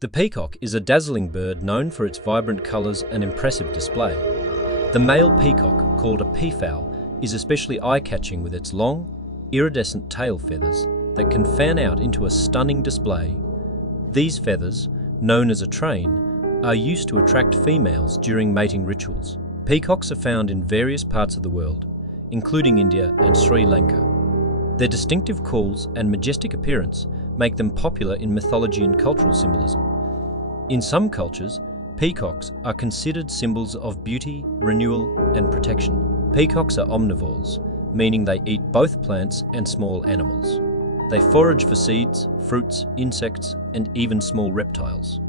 The peacock is a dazzling bird known for its vibrant colours and impressive display. The male peacock, called a peafowl, is especially eye-catching with its long, iridescent tail feathers that can fan out into a stunning display. These feathers, known as a train, are used to attract females during mating rituals. Peacocks are found in various parts of the world, including India and Sri Lanka. Their distinctive calls and majestic appearance make them popular in mythology and cultural symbolism. In some cultures, peacocks are considered symbols of beauty, renewal, and protection. Peacocks are omnivores, meaning they eat both plants and small animals. They forage for seeds, fruits, insects, and even small reptiles.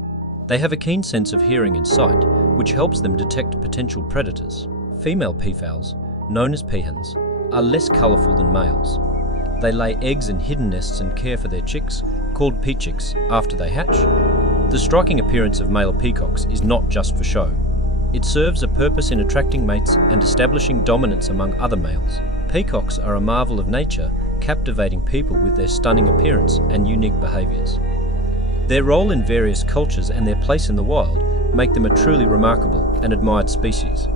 They have a keen sense of hearing and sight, which helps them detect potential predators. Female peafowls, known as peahens, are less colourful than males. They lay eggs in hidden nests and care for their chicks, called peachicks, after they hatch. The striking appearance of male peacocks is not just for show. It serves a purpose in attracting mates and establishing dominance among other males. Peacocks are a marvel of nature, captivating people with their stunning appearance and unique behaviours. Their role in various cultures and their place in the wild make them a truly remarkable and admired species.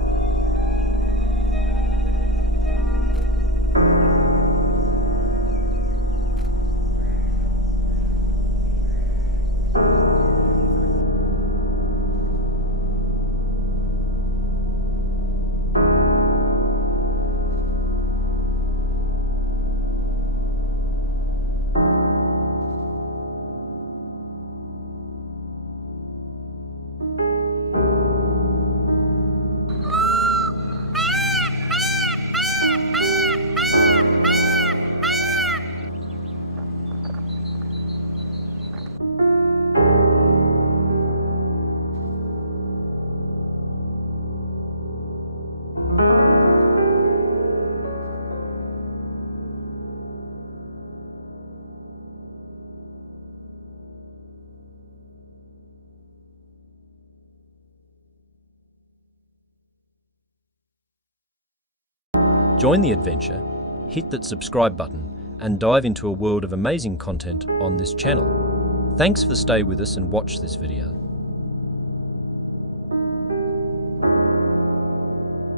Join the adventure, hit that subscribe button, and dive into a world of amazing content on this channel. Thanks for staying with us and watch this video.